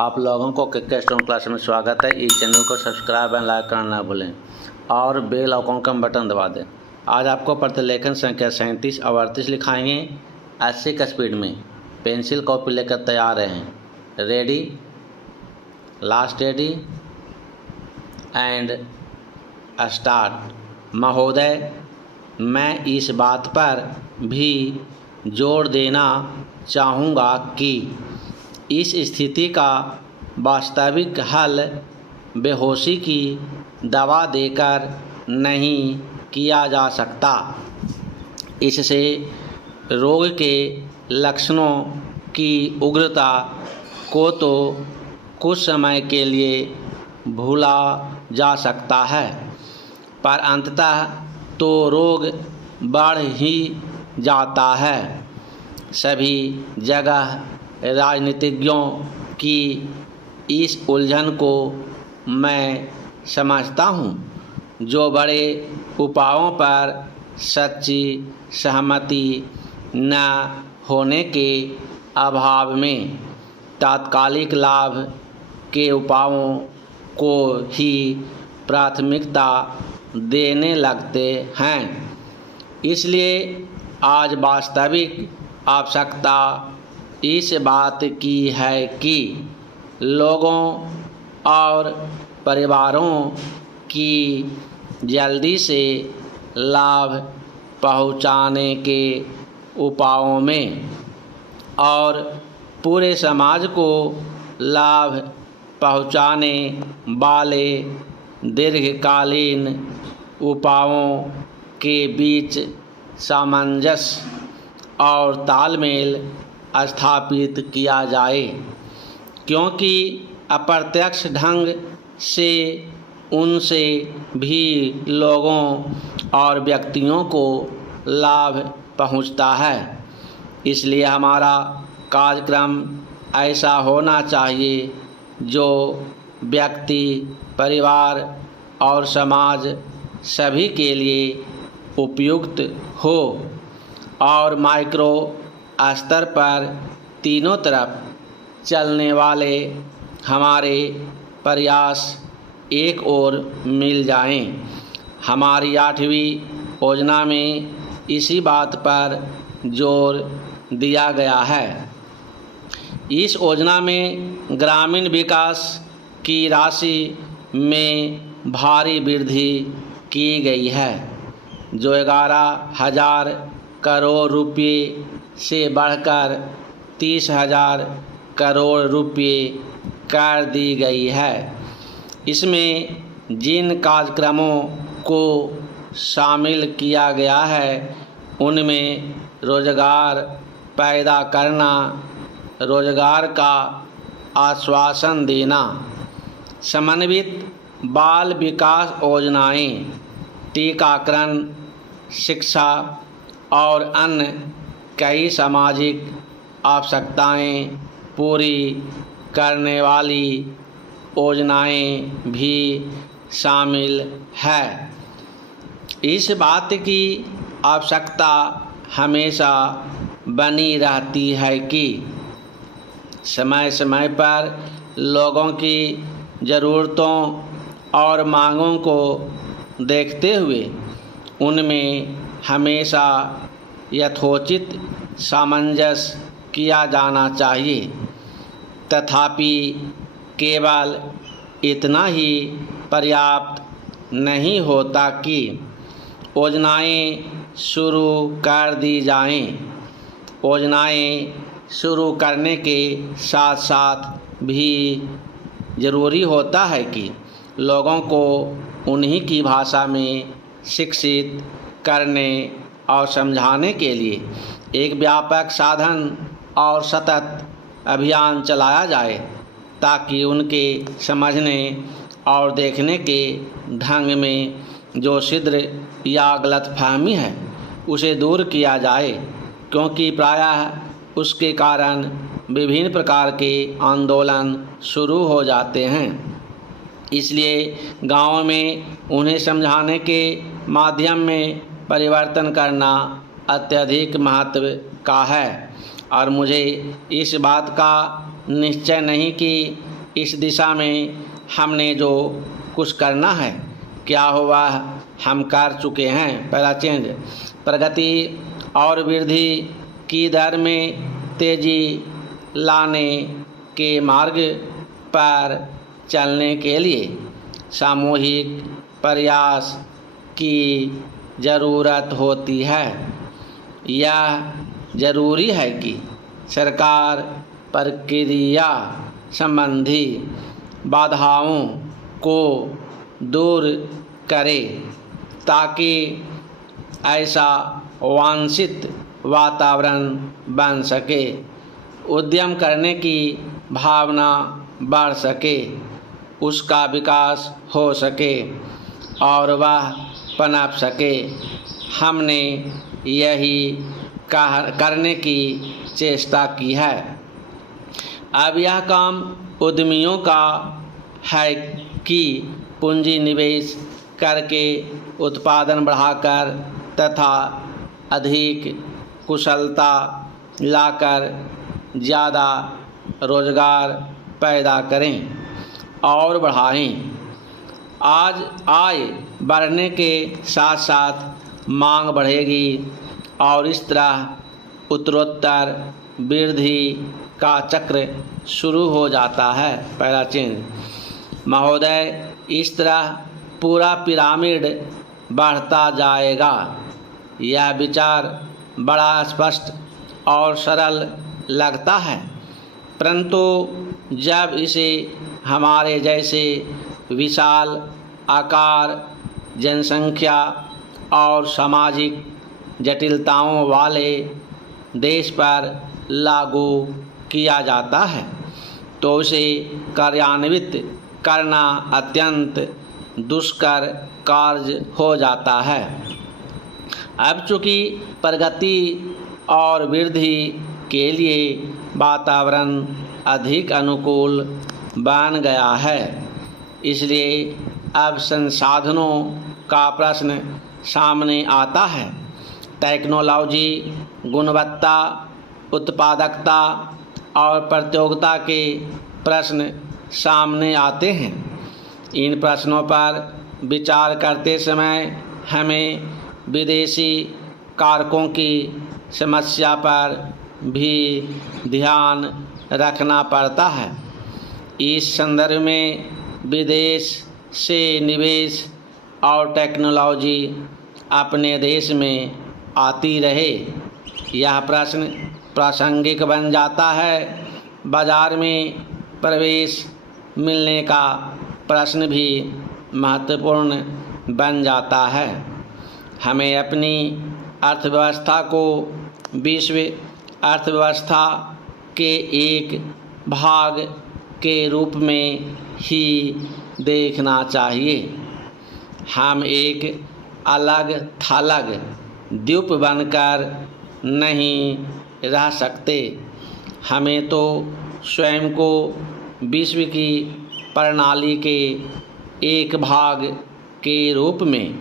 आप लोगों को क्रिकेट स्ट्रॉन्ग क्लास में स्वागत है। इस चैनल को सब्सक्राइब एंड लाइक करना ना भूलें और बेल आइकन का बटन दबा दें। आज आपको प्रतिलेखन संख्या 37 और 38 लिखाएंगे 80 की स्पीड में। पेंसिल कॉपी लेकर तैयार रहें। Ready, last ready and start. महोदय, मैं इस बात पर भी जोर देना चाहूँगा कि इस स्थिति का वास्तविक हल बेहोशी की दवा देकर नहीं किया जा सकता। इससे रोग के लक्षणों की उग्रता को तो कुछ समय के लिए भूला जा सकता है, पर अंततः तो रोग बढ़ ही जाता है। सभी जगह राजनीतिज्ञों की इस उलझन को मैं समझता हूँ, जो बड़े उपायों पर सच्ची सहमति न होने के अभाव में तात्कालिक लाभ के उपायों को ही प्राथमिकता देने लगते हैं। इसलिए आज वास्तविक आवश्यकता इस बात की है कि लोगों और परिवारों की जल्दी से लाभ पहुंचाने के उपायों में और पूरे समाज को लाभ पहुंचाने वाले दीर्घकालीन उपायों के बीच सामंजस्य और तालमेल स्थापित किया जाए, क्योंकि अप्रत्यक्ष ढंग से उनसे भी लोगों और व्यक्तियों को लाभ पहुंचता है। इसलिए हमारा कार्यक्रम ऐसा होना चाहिए जो व्यक्ति, परिवार और समाज सभी के लिए उपयुक्त हो और माइक्रो स्तर पर तीनों तरफ चलने वाले हमारे प्रयास एक ओर मिल जाएं। हमारी 8वीं योजना में इसी बात पर जोर दिया गया है। इस योजना में ग्रामीण विकास की राशि में भारी वृद्धि की गई है, जो 11,000 करोड़ रुपये से बढ़कर 30,000 करोड़ रुपये कर दी गई है। इसमें जिन कार्यक्रमों को शामिल किया गया है उनमें रोजगार पैदा करना, रोजगार का आश्वासन देना, समन्वित बाल विकास योजनाएं, टीकाकरण, शिक्षा और अन्य कई सामाजिक आवश्यकताएं पूरी करने वाली योजनाएं भी शामिल है। इस बात की आवश्यकता हमेशा बनी रहती है कि समय समय पर लोगों की ज़रूरतों और मांगों को देखते हुए उनमें हमेशा यथोचित सामंजस्य किया जाना चाहिए। तथापि केवल इतना ही पर्याप्त नहीं होता कि योजनाएं शुरू कर दी जाएं। योजनाएं शुरू करने के साथ साथ भी ज़रूरी होता है कि लोगों को उन्हीं की भाषा में शिक्षित करने और समझाने के लिए एक व्यापक साधन और सतत अभियान चलाया जाए, ताकि उनके समझने और देखने के ढंग में जो छिद्र या गलतफहमी है उसे दूर किया जाए, क्योंकि प्रायः उसके कारण विभिन्न प्रकार के आंदोलन शुरू हो जाते हैं। इसलिए गाँव में उन्हें समझाने के माध्यम में परिवर्तन करना अत्यधिक महत्व का है और मुझे इस बात का निश्चय नहीं कि इस दिशा में हमने जो कुछ करना है, क्या हुआ हम कर चुके हैं। पहला चेंज, प्रगति और वृद्धि की दर में तेजी लाने के मार्ग पर चलने के लिए सामूहिक प्रयास की ज़रूरत होती है। यह ज़रूरी है कि सरकार प्रक्रिया संबंधी बाधाओं को दूर करे ताकि ऐसा वांछित वातावरण बन सके, उद्यम करने की भावना बढ़ सके, उसका विकास हो सके और वह पनप सके। हमने यही करने की चेष्टा की है। अब यह काम उद्यमियों का है कि पूंजी निवेश करके उत्पादन बढ़ाकर तथा अधिक कुशलता लाकर ज़्यादा रोज़गार पैदा करें और बढ़ाएं। आज आय बढ़ने के साथ साथ मांग बढ़ेगी और इस तरह उत्तरोत्तर वृद्धि का चक्र शुरू हो जाता है। पहला चेंज महोदय, इस तरह पूरा पिरामिड बढ़ता जाएगा। यह विचार बड़ा स्पष्ट और सरल लगता है, परंतु जब इसे हमारे जैसे विशाल आकार, जनसंख्या और सामाजिक जटिलताओं वाले देश पर लागू किया जाता है तो उसे कार्यान्वित करना अत्यंत दुष्कर कार्य हो जाता है। अब चूँकि प्रगति और वृद्धि के लिए वातावरण अधिक अनुकूल बन गया है, इसलिए अब संसाधनों का प्रश्न सामने आता है। टेक्नोलॉजी, गुणवत्ता, उत्पादकता और प्रतियोगिता के प्रश्न सामने आते हैं। इन प्रश्नों पर विचार करते समय हमें विदेशी कारकों की समस्या पर भी ध्यान रखना पड़ता है। इस संदर्भ में विदेश से निवेश और टेक्नोलॉजी अपने देश में आती रहे, यह प्रश्न प्रासंगिक बन जाता है। बाजार में प्रवेश मिलने का प्रश्न भी महत्वपूर्ण बन जाता है। हमें अपनी अर्थव्यवस्था को विश्व अर्थव्यवस्था के एक भाग के रूप में ही देखना चाहिए। हम एक अलग थलग द्वीप बनकर नहीं रह सकते। हमें तो स्वयं को विश्व की प्रणाली के एक भाग के रूप में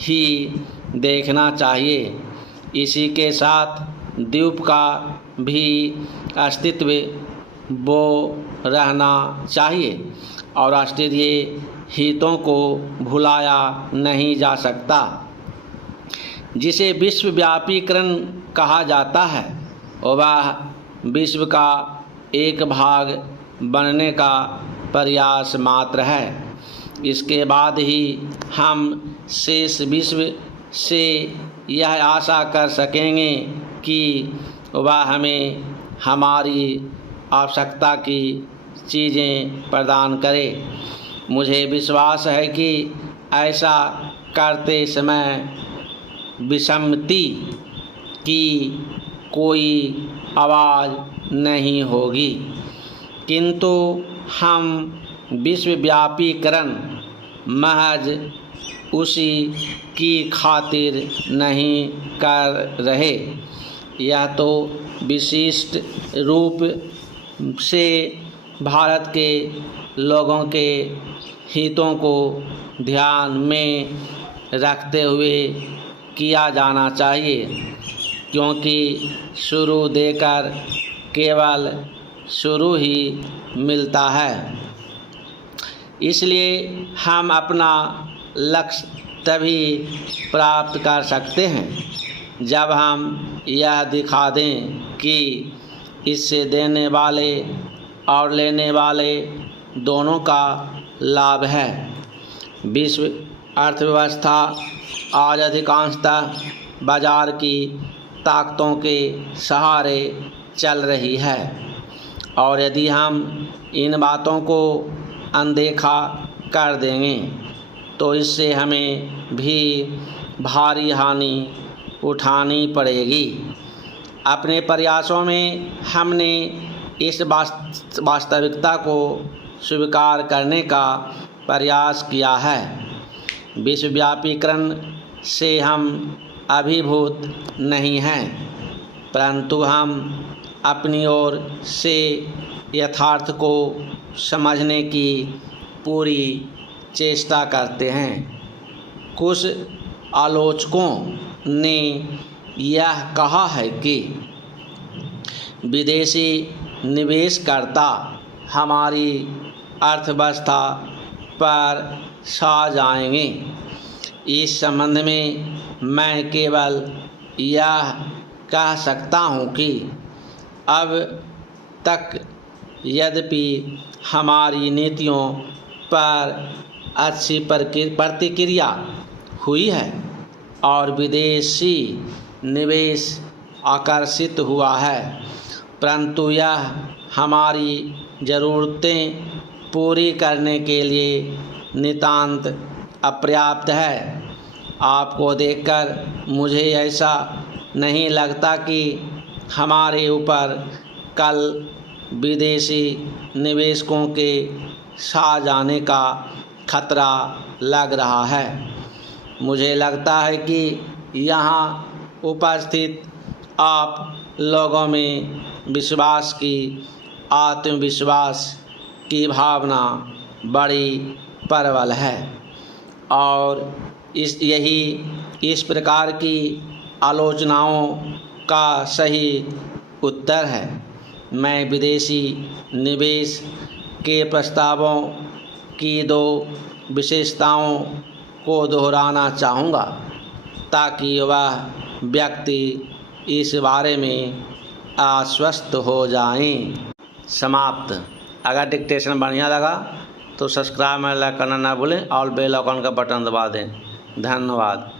ही देखना चाहिए। इसी के साथ द्वीप का भी अस्तित्व वो रहना चाहिए और राष्ट्रीय हितों को भुलाया नहीं जा सकता। जिसे विश्वव्यापीकरण कहा जाता है वह विश्व का एक भाग बनने का प्रयास मात्र है। इसके बाद ही हम शेष विश्व से यह आशा कर सकेंगे कि वह हमें हमारी आवश्यकता की चीज़ें प्रदान करे। मुझे विश्वास है कि ऐसा करते समय विसम्मति की कोई आवाज़ नहीं होगी, किंतु हम विश्वव्यापीकरण महज उसी की खातिर नहीं कर रहे। यह तो विशिष्ट रूप से भारत के लोगों के हितों को ध्यान में रखते हुए किया जाना चाहिए, क्योंकि शुरू देकर केवल शुरू ही मिलता है। इसलिए हम अपना लक्ष्य तभी प्राप्त कर सकते हैं जब हम यह दिखा दें कि इससे देने वाले और लेने वाले दोनों का लाभ है। विश्व अर्थव्यवस्था आज अधिकांशतः बाजार की ताकतों के सहारे चल रही है और यदि हम इन बातों को अनदेखा कर देंगे तो इससे हमें भी भारी हानि उठानी पड़ेगी। अपने प्रयासों में हमने इस वास्तविकता को स्वीकार करने का प्रयास किया है। विश्वव्यापीकरण से हम अभिभूत नहीं हैं, परंतु हम अपनी ओर से यथार्थ को समझने की पूरी चेष्टा करते हैं। कुछ आलोचकों ने यह कहा है कि विदेशी निवेशकर्ता हमारी अर्थव्यवस्था पर छा जाएंगे। इस संबंध में मैं केवल यह कह सकता हूँ कि अब तक यद्यपि हमारी नीतियों पर अच्छी प्रतिक्रिया हुई है और विदेशी निवेश आकर्षित हुआ है, परंतु यह हमारी ज़रूरतें पूरी करने के लिए नितांत अपर्याप्त है। आपको देखकर मुझे ऐसा नहीं लगता कि हमारे ऊपर कल विदेशी निवेशकों के छा जाने का खतरा लग रहा है। मुझे लगता है कि यहाँ उपस्थित आप लोगों में आत्मविश्वास की भावना बड़ी प्रबल है और इस प्रकार की आलोचनाओं का सही उत्तर है। मैं विदेशी निवेश के प्रस्तावों की दो विशेषताओं को दोहराना चाहूँगा ताकि वह व्यक्ति इस बारे में आश्वस्त हो जाएं। समाप्त। अगर डिक्टेशन बढ़िया लगा तो सब्सक्राइब और लाइक करना ना भूलें और बेल आइकन का बटन दबा दें। धन्यवाद।